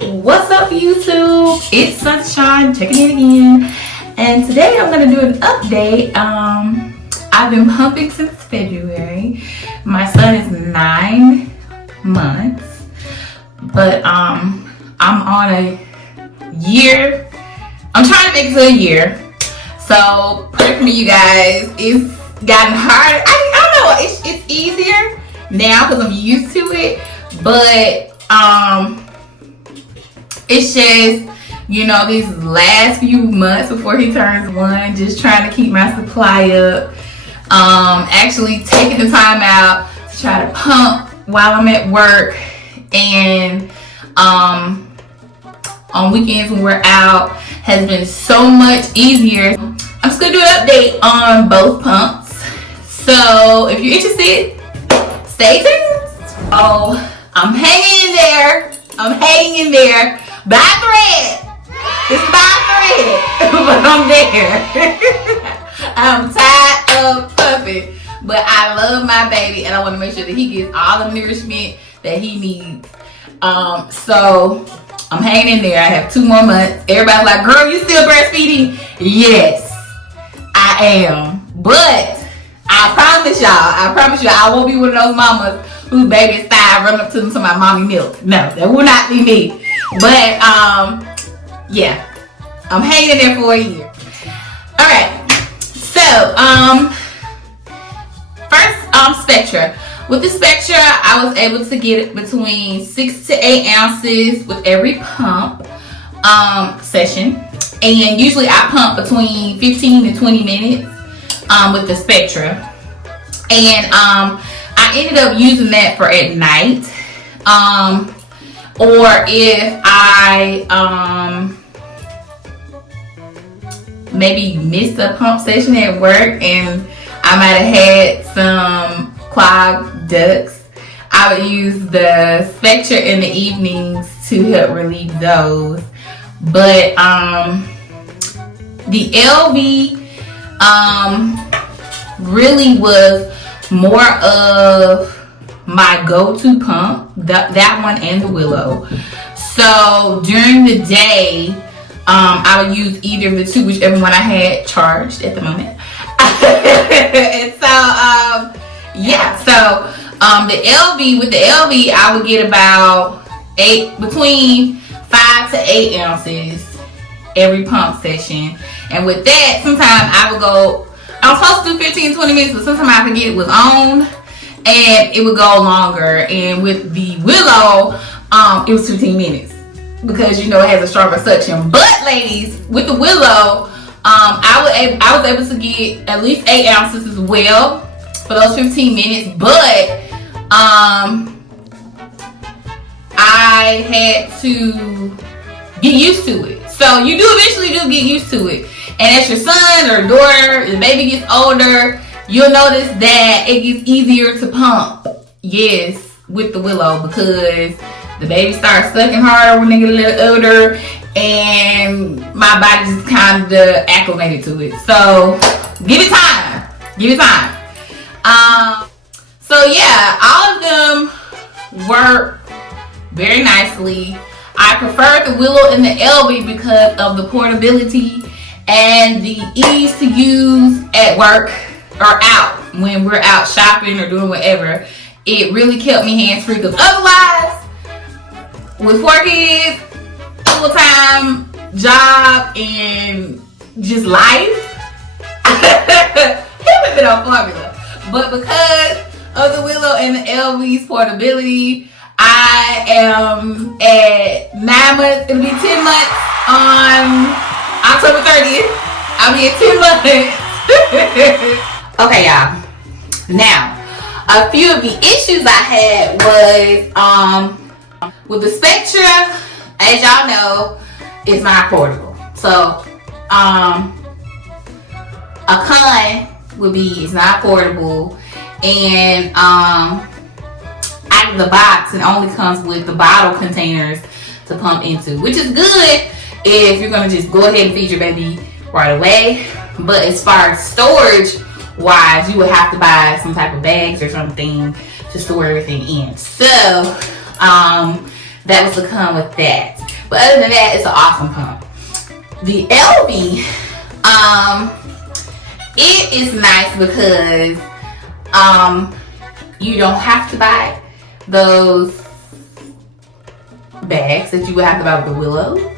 What's up, YouTube? It's Sunshine checking in again, and today I'm gonna do an update. I've been pumping since February. My son is 9 months, but I'm on a year. I'm trying to make it to a year, so pray for me, you guys. It's gotten harder. I don't know. It's easier now because I'm used to it, but it's just, you know, these last few months before he turns 1, just trying to keep my supply up. Actually taking the time out to try to pump while I'm at work, and on weekends when we're out has been so much easier. I'm just gonna do an update on both pumps. So if you're interested, stay tuned. Oh, I'm hanging in there. By thread. It's by thread. But I'm there. I'm tired of pumping. But I love my baby, and I want to make sure that he gets all the nourishment that he needs. So I'm hanging in there. I have 2 more months. Everybody's like, girl, you still breastfeeding? Yes, I am. But I promise y'all, I won't be one of those mamas whose baby's thigh run up to them to my mommy milk. No, that will not be me. But yeah, I'm hanging in there for a year. All right. So first, Spectra. With the Spectra, I was able to get between 6 to 8 ounces with every pump session, and usually I pump between 15 to 20 minutes with the Spectra, and I ended up using that for at night, or if I maybe missed a pump session at work and I might have had some clogged ducts, I would use the Spectra in the evenings to help relieve those. But the Elvie really was more of my go-to pump, that one and the Willow. So during the day, I would use either of the two, whichever one I had charged at the moment. And so yeah, so with the Elvie, I would get about between 5 to 8 ounces every pump session. And with that, sometimes I would go, I was supposed to do 15 20 minutes, but sometimes I forget it was on and it would go longer. And with the Willow, it was 15 minutes because, you know, it has a stronger suction. But ladies, with the Willow, I was able to get at least 8 ounces as well for those 15 minutes. But I had to get used to it. So you do eventually get used to it. And as your son or daughter, the baby gets older, you'll notice that it gets easier to pump. Yes, with the Willow, because the baby starts sucking harder when they get a little older, and my body just kind of acclimated to it. So give it time. So yeah, all of them work very nicely. I prefer the Willow and the Elvie because of the portability and the ease to use at work or out when we're out shopping or doing whatever. It really kept me hands-free, because otherwise, with 4 kids, full-time job, and just life, haven't been on formula. But because of the Willow and the Elvie's portability, I am at 9 months. It'll be 10 months on October 30th. I'll be at 10 months. Okay, y'all. Now, a few of the issues I had was with the Spectra, as y'all know, it's not portable. So a con would be it's not portable, and out of the box, it only comes with the bottle containers to pump into, which is good if you're gonna just go ahead and feed your baby right away. But as far as storage wise, you would have to buy some type of bags or something to store everything in. So that was the con with that. But other than that, it's an awesome pump. The Elvie, it is nice because you don't have to buy those bags that you would have to buy with the Willow,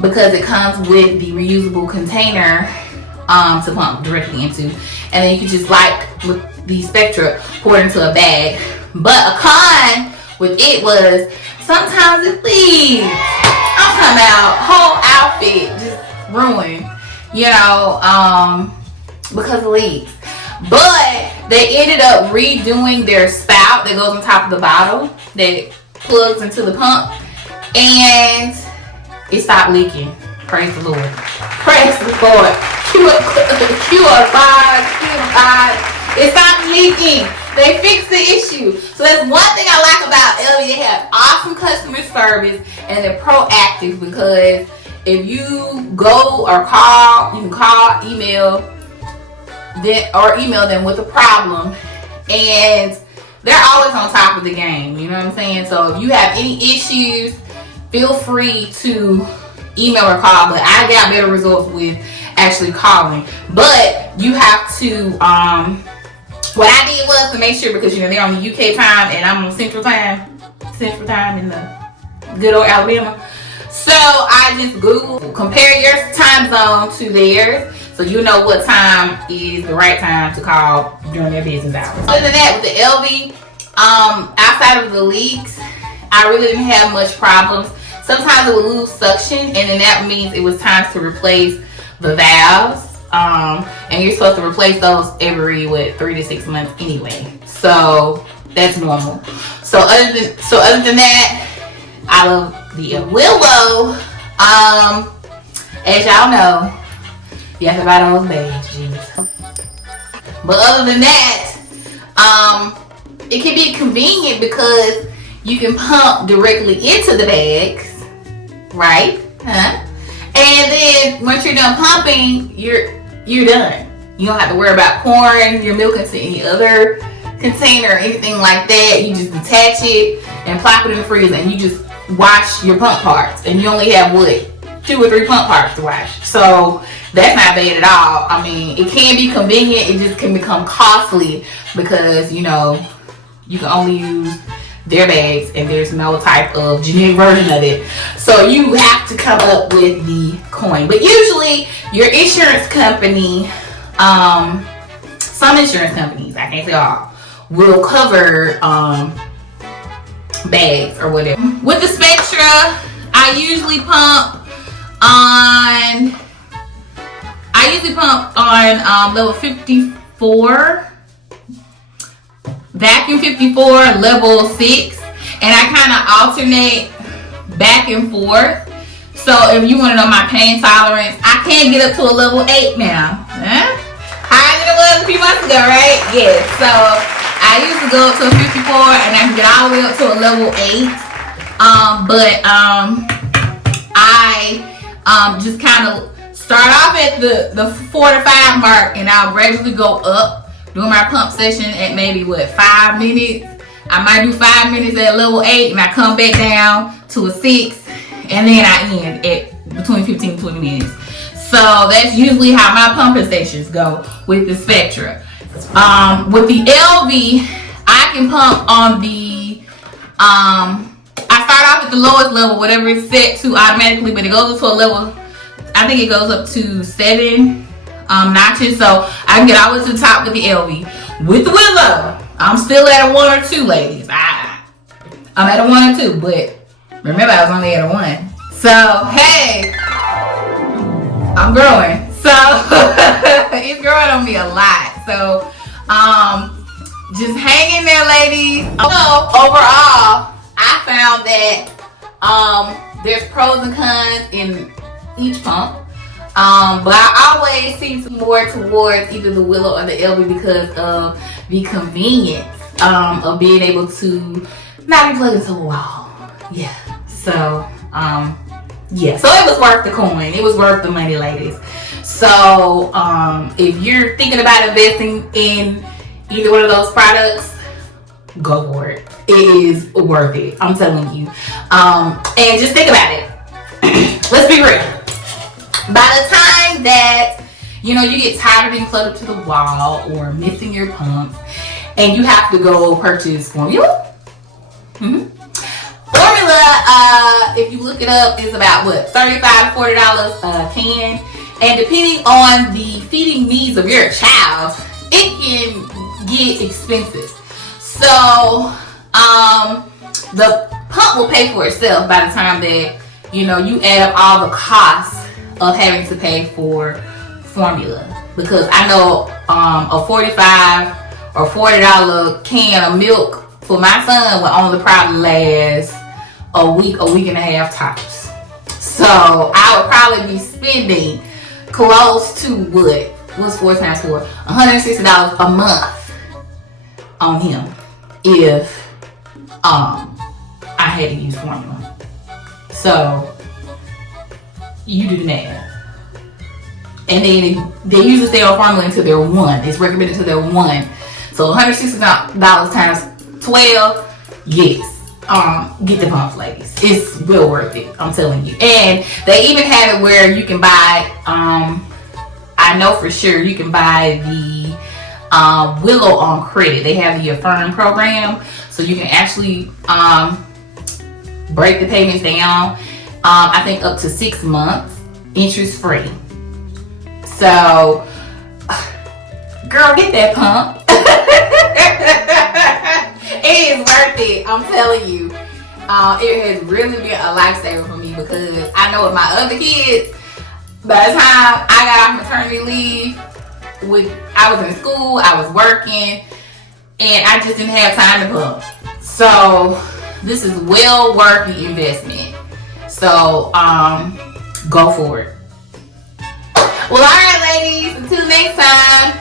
because it comes with the reusable container to pump directly into, and then you can just, like with the Spectra, pour it into a bag. But a con with it was sometimes it leaks. I'm talking about whole outfit just ruined, you know, because of leaks. But they ended up redoing their spout that goes on top of the bottle that plugs into the pump, and it stopped leaking. Praise the Lord. Praise the Lord. QR5. It stopped leaking. They fixed the issue. So that's one thing I like about Elvie. They have awesome customer service and they're proactive, because if you go or call, you can call, email them with a problem, and they're always on top of the game. You know what I'm saying? So if you have any issues, feel free to email or call. But I got better results with actually calling. But you have to, what I did was to make sure, because you know they're on the UK time and I'm on Central time in the good old Alabama. So I just Googled, compare your time zone to theirs, so you know what time is the right time to call during their business hours. Other than that, with the Elvie, outside of the leaks, I really didn't have much problems. Sometimes it would lose suction, and then that means it was time to replace the valves. And you're supposed to replace those every 3 to 6 months anyway. So that's normal. So other than that, I love the Willow. As y'all know, you have to buy those bags, jeez. But other than that, it can be convenient because you can pump directly into the bags, right? And then once you're done pumping, you're done. You don't have to worry about pouring your milk into any other container or anything like that. You just detach it and plop it in the freezer, and you just wash your pump parts. And you only have 2 or 3 pump parts to wash. So that's not bad at all. I mean, it can be convenient. It just can become costly because, you know, you can only use their bags and there's no type of generic version of it. So you have to come up with the coin. But usually your insurance company, some insurance companies, I can't say all, will cover bags or whatever. With the Spectra, I usually pump on level 54, vacuum 54, level 6, and I kind of alternate back and forth. So if you want to know my pain tolerance, I can get up to a level 8 now. Higher than it was a few months ago, right? Yes. So I used to go up to a 54 and I can get all the way up to a level 8. I just kind of start off at the 4 to 5 mark, and I'll gradually go up doing my pump session at maybe 5 minutes. I might do 5 minutes at level 8, and I come back down to a 6, and then I end at between 15 and 20 minutes. So that's usually how my pumping sessions go with the Spectra. With the Elvie, I can pump on the I start off at the lowest level, whatever it's set to automatically, but it goes up to a level, I think it goes up to 7 notches, so I can get all the way to the top with the Elvie. With the Willow, I'm still at a 1 or 2, ladies. I'm at a 1 or 2, but remember I was only at a 1. So hey, I'm growing. So it's growing on me a lot. So just hang in there, ladies. So overall, I found that there's pros and cons in each pump. But I always seem more towards either the Willow or the Elvie because of the convenience of being able to not be plugged into a wall. Yeah. So yeah. So it was worth the coin. It was worth the money, ladies. So if you're thinking about investing in either one of those products, go for it. It is worth it. I'm telling you. And just think about it. let's be real. By the time that, you know, you get tired of being plugged up to the wall or missing your pumps, and you have to go purchase formula. Formula, if you look it up, is about what, $35 to $40 a can, and depending on the feeding needs of your child, it can get expensive. So the pump will pay for itself by the time that, you know, you add up all the costs of having to pay for formula. Because I know a $45 or $40 can of milk for my son will only probably last a week and a half tops. So I would probably be spending close to what's 4 times 4? $160 a month on him if I had to use formula. So you do the math. And then they usually stay on formula until they're 1. It's recommended until they're 1. So $160 times 12, yes. Get the pumps, ladies. It's well worth it, I'm telling you. And they even have it where you can buy, I know for sure you can buy the Willow on credit. They have the Affirm program, so you can actually break the payments down. I think up to 6 months, interest free. So, girl, get that pump. It is worth it, I'm telling you. It has really been a lifesaver for me because I know with my other kids, by the time I got off maternity leave, I was in school, I was working, and I just didn't have time to pump. So this is well worth the investment. So go for it. Well, alright ladies, until next time,